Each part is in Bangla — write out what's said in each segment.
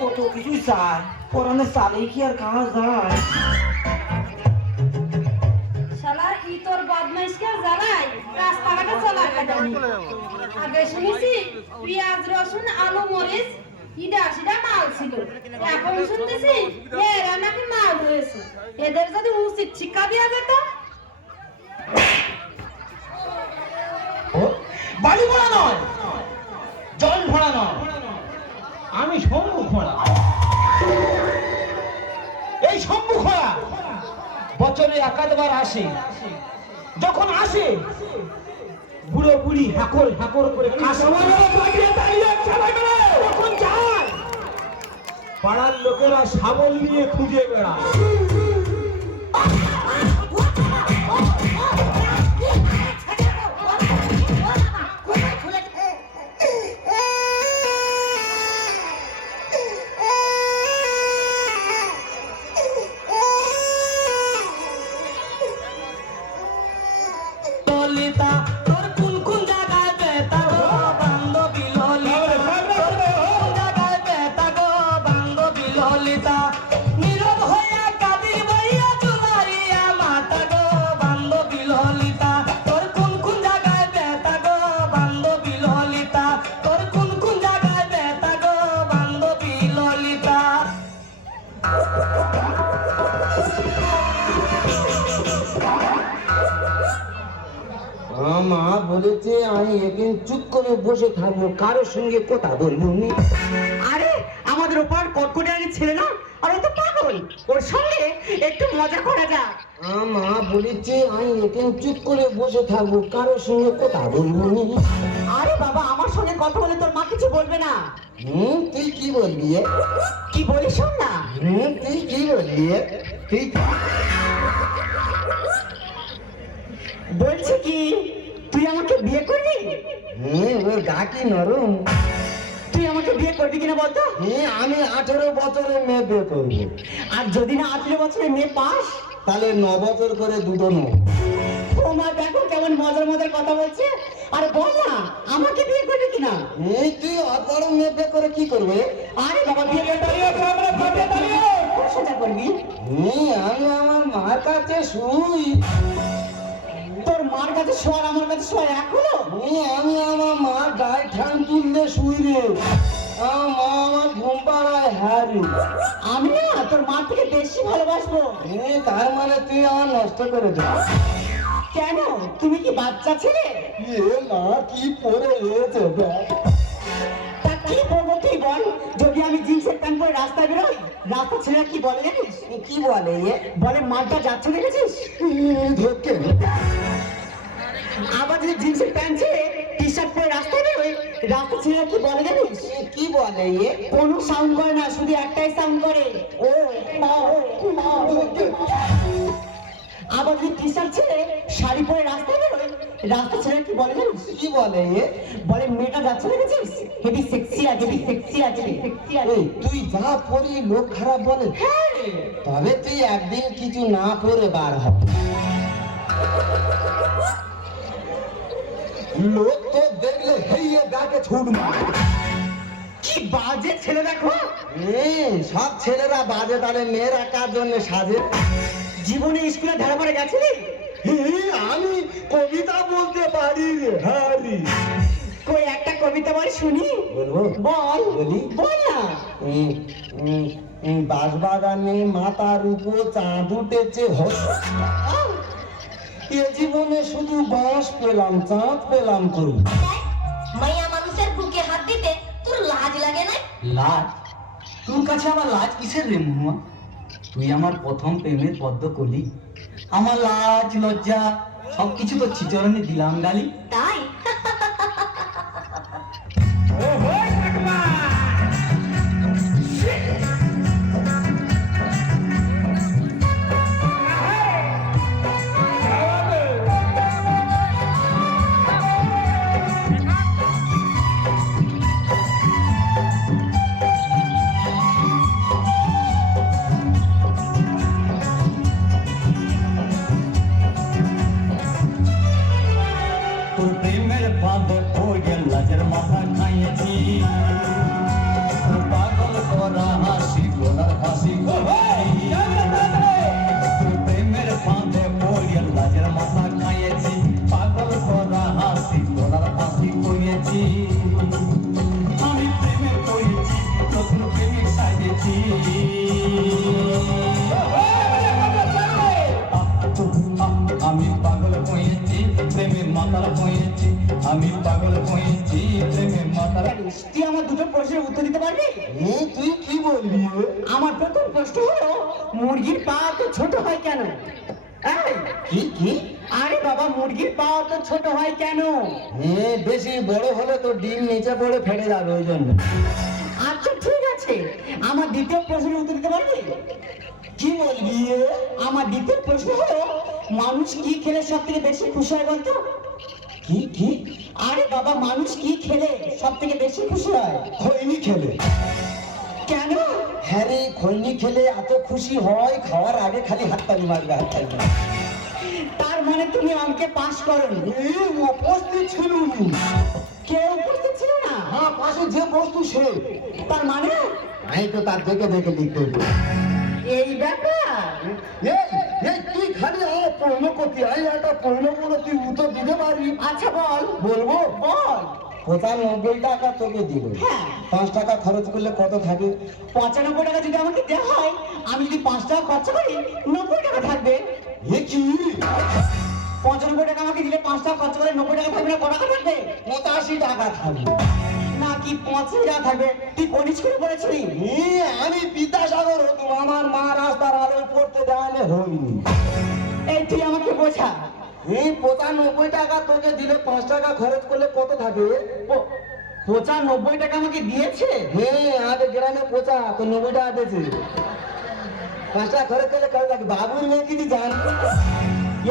কত কিছু চায় পরানে চালে কি আর খাওয়া যায়? শালার ইতর বদমাইশকে জ্বালাই রাস্তাঘাটে চলার কথা নেই। আগে শুনেছি পেঁয়াজ রসুন আলু মরিচ ইডা সিডা মাল ছিল, এখন শুনতেছি এরা নাকি মাল হয়েছে। এদের যদি উচিত শিক্ষা দেওয়া যেত। বাড়ি ভরা নয়, জল ভরা নয়, আমি শম্ভু খোঁড়া। এই শম্ভু খোঁড়া বছরে একাধবার আসে, যখন আসে বুড়ো বুড়ি হাকর হাকর করে তখন যায় পাড়ার লোকেরা শাবল নিয়ে খুঁজে বেড়ায়। মা বলেছে আমি এখন চুপ করে বসে থাকবো, কারোর সঙ্গে কথা বলবো না। আরে আমাদের ওপর কটকটারি ছেলে না, আর ও তো পাগল, ওর সঙ্গে একটু মজা করা যাক। মা বলেছে আমি এখন চুপ করে বসে থাকবো, কারোর সঙ্গে কথা বলবো না। আরে বাবা, আমার সঙ্গে কথা বলে তোর মা কিছু বলবে না। তুই কি বলবি? কি বলিস শোন না। তুই কি বলবি? তুই বলছি কি তুই আমাকে বিয়ে করবি? ওর গা কি নরম। তুই আমাকে বিয়ে করবি কিনা বলতো? আমি 18 বছরের মেয়ে বিয়ে করবো। আর যদি না 18 বছরের মেয়ে পাস তাহলে 9 বছর করে দুটো নো। ও মা, দেখো কেমন মজার মজার কথা বলছে। আরে বল না, আমাকে বিয়ে করবি কিনা? তুই অত বড় মেয়ে বিয়ে করে কি করবে? আরে বাবা, বিয়ে সোজা করবি। আমি আমার মার কাছে শুই। তোর মার কাছে শোয়ার আমার কাছে শোয়ার এক হলো? আমি আমার মার গায়ে ঠান তুললে শুই রে। আমার মা আমার ঘুম পাড়ায় হারি। আমি না তোর মার থেকে বেশি ভালোবাসবো। তার মানে তুই আমার নষ্ট করে দিস। কেন, তুমি কি বাচ্চা ছেলে? মা কি পরে রয়েছে তা কি বলবো তুই বল? যদি আমি জিন্সের প্যান্ট পরে রাস্তায় বেরোই, রাস্তা ছেলেরা কি বলে জানিস? কি বলে? বলে মালটা যাচ্ছে দেখেছিস? ধরকে আবার যদি জিন্সের প্যান্ট ছেড়ে টি শার্ট পরে রাস্তায় বেরোই, রাস্তা ছেলেরা কি বলে জানিস? কি বলে? কোনো সাউন্ড করে না, শুধু একটাই সাউন্ড করে, ও মা, মা। আবার যদি টি শার্ট ছেড়ে শাড়ি পরে রাস্তায় বেরোই, রাস্তা ছেলেরা কি বলে জানিস? কি বলে? বলে মেয়েটা যাচ্ছে দেখেছিস? হেভি সেক্সি আছে, হেভি সেক্সি আছে, সেক্সি আছে। তুই যা পরি লোক খারাপ বলে। হ্যাঁ, তবে তুই একদিন কিছু না পরে বার হ। লোক তো দেখলে হেইয়ে ব্যাগে ছুট মারে। কি বাজে ছেলে দেখো। সব ছেলেরা বাজে, তাহলে মেয়েরা কার জন্য সাজে? জীবনে স্কুলে ধারা পড়ে গেছিলি? আমি কবিতা বলতে পারি রে। হারি কই একটা কবিতা বল শুনি। বলবো? বল, বলি? বল না। বাঁশবাগানে মাথার উপর চাঁদ উঠেছে, এ জীবনে শুধু বাঁশ পেলাম, চাঁদ পেলাম কই। মাইয়া মানুষের বুকে হাত দিতে তোর লাজ লাগে না? লাজ? তোর কাছে আমার লাজ কিসের রে মহুয়া? তুই আমার প্রথম প্রেমের পদ্ম কলি। আমার লাজ লজ্জা সবকিছু তো চিচরণে দিলাম গালি। তাই তোর প্রেমে প্রশ্নের উত্তর দিতে পারবি? তুই কি বলবি? আমার প্রথম প্রশ্ন হলো, মুরগির পা তো ছোট হয় কেন? এই, কি কি? আরে বাবা, মুরগির পা তো ছোট হয় কেন? বেশি বড় হলে তো ডিম নিচে পড়ে ফেটে যাবে, ওই জন্য। আচ্ছা ঠিক আছে, আমার দ্বিতীয় প্রশ্নের উত্তর দিতে পারবি? কি বলবি? আমার দ্বিতীয় প্রশ্ন হলো, মানুষ কি খেলে সব থেকে বেশি খুশি হয় বলতো? কি কি? আরে বাবা, মানুষ কি খেলে সব থেকে বেশি খুশি হয়? খৈনি খেলে। কেন? হ্যাঁ রে, খৈনি খেলে এত খুশি হয়, খাওয়ার আগে খালি হাততালি মারবে, হাততালি মারবে। তার মানে তুমি অঙ্কে পাস করনি? উপস্থিত ছিল নি। কেউ উপস্থিত ছিল না? হ্যাঁ, পাশে যে বস্তু সে। তার মানে আমি তো তার দেখে দেখে লিখতে হইব। এই ব্যাপার। তুই খালি আমার পূর্ণ করতে আই, একটা পূর্ণ করে তুই উত্তর দিতে পারবি? আচ্ছা বল। বলবো? বল। 95 টাকা তোকে দিল, হ্যাঁ। 5 টাকা খরচ করলে কত থাকে? 95 টাকা যদি আমাকে দেওয়া হয়, আমি যদি 5 টাকা খরচ করি, 90 টাকা থাকবে। কি? 95 টাকা আমাকে দিলে 5 টাকা খরচ করে 90 টাকা থাকবে না, কত টাকা থাকবে? 85 টাকা থাকবে। নাকি 85 টাকা থাকবে? তুই কোন স্কুলে পড়েছিলি? আমি বিদ্যাসাগর হতুম, আমার মা রাস্তার আলোয় পড়তে দেওয়ালে হইনি। এই তুই আমাকে বোঝা। 95 টাকা তোকে দিলে 5 টাকা খরচ করলে কত থাকে? 95 টাকা আমাকে দিয়েছে। আগে গ্রামে পোচা তো 90 টাকা দিয়েছে। 5 টাকা খরচ করলে কত থাকে? বাবুর মেয়ে কি জান?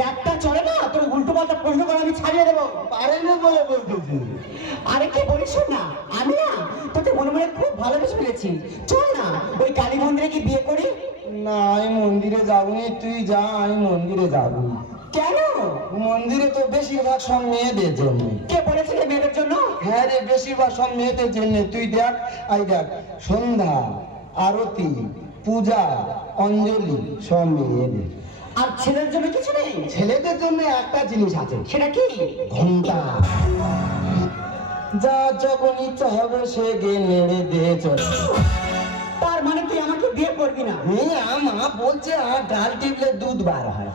একটা চলে না, তোর উল্টো পাল্টা প্রশ্ন করে আমি ছাড়িয়ে দেবো। পারেনি বলে বলতেছি। আরে কি বলিস না, আমি না তোকে মনে মনে খুব ভালোবেসে ফেলেছি। চল না ওই কালী মন্দিরে কি বিয়ে করি? না, আমি মন্দিরে যাবনি, তুই যা, আমি মন্দিরে যাব। কেন? মন্দিরে তো বেশিরভাগ সব মেয়েদের জন্য। কে বলেছিল মেয়েদের জন্য? হ্যাঁ রে, বেশিরভাগ সব মেয়েদের জন্য। তুই দেখ, দেখ, সন্ধ্যা, আরতি, পূজা, অঞ্জলি সব মেয়েদের। আর ছেলের জন্য কিছু নেই? ছেলেদের জন্য একটা জিনিস আছে। সেটা কি? ঘন্টা। যা যখন ইচ্ছা হবে সে গিয়ে নেড়ে দিয়ে চলে। তার মানে তুই আমাকে বিয়ে করবি না? মা বলছে আর ডাল টিপলে দুধ বার হয়।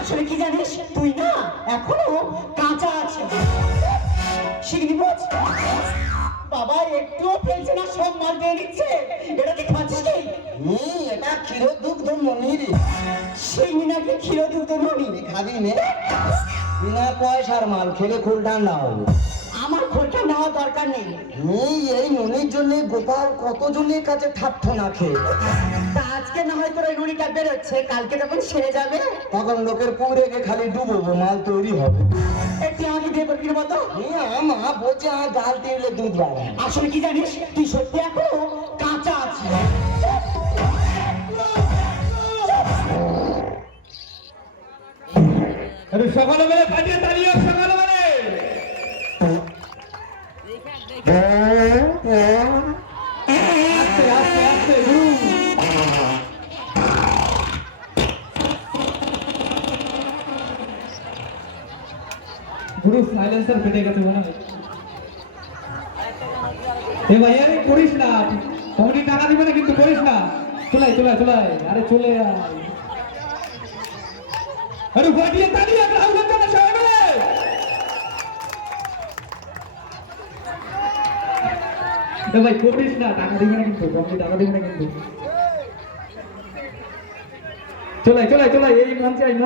আসলে কি জানিস, তুই না এখনো কাঁচা আছে। শিখনি বোঝ? বাবা একটুও ফেলছে না, সব মাল দিয়ে নিচ্ছে। এটা কি খাচ্ছিস কি? এটা ক্ষীর দুগ্ধ মনির। সেই নাকি ক্ষীর দুধ নবী। খাবি নে, বিনা পয়সার মাল, খেলে খুল ঠান্ডা হবে। আমার খোঁজটা নেওয়া দরকার নেই। এই মনির জন্য গোপাল কতজনের কাছে ঠাট্ট না খেয়ে। তা আজকে না হয় তোর এই নুড়িটা বেরোচ্ছে, কালকে যখন সেরে যাবে তখন লোকের পুকুরে খালি ডুবোবো, মাল তৈরি হবে। তুই আমাকে বিয়ে করবি না মতো? মা বলছে আর ডাল টিপলে দুধ বার হয়। আসলে কি জানিস, তুই সত্যি এখনো কাঁচা আছিস। আরে সকালে বেলা কাজে দাঁড়িয়ে সকালে বেলা আস্তে আস্তে আস্তে গুরু সাইলেন্সার ফেটে গেছে মনে হয়। এ ভাই আরে করিস না, কমিটি টাকা দিবে না কিন্তু করিস না। চলাই চলাই চলাই, আরে চলে আয়। আরে ফাটিয়ে দাঁড়িয়ে রাহুলের জন্য সবাই মিলে ভাই করিস না, টাকা দিবে না কিন্তু, কমিটি টাকা দিবে না কিন্তু। চলাই চলাই চলাই, এই মঞ্চে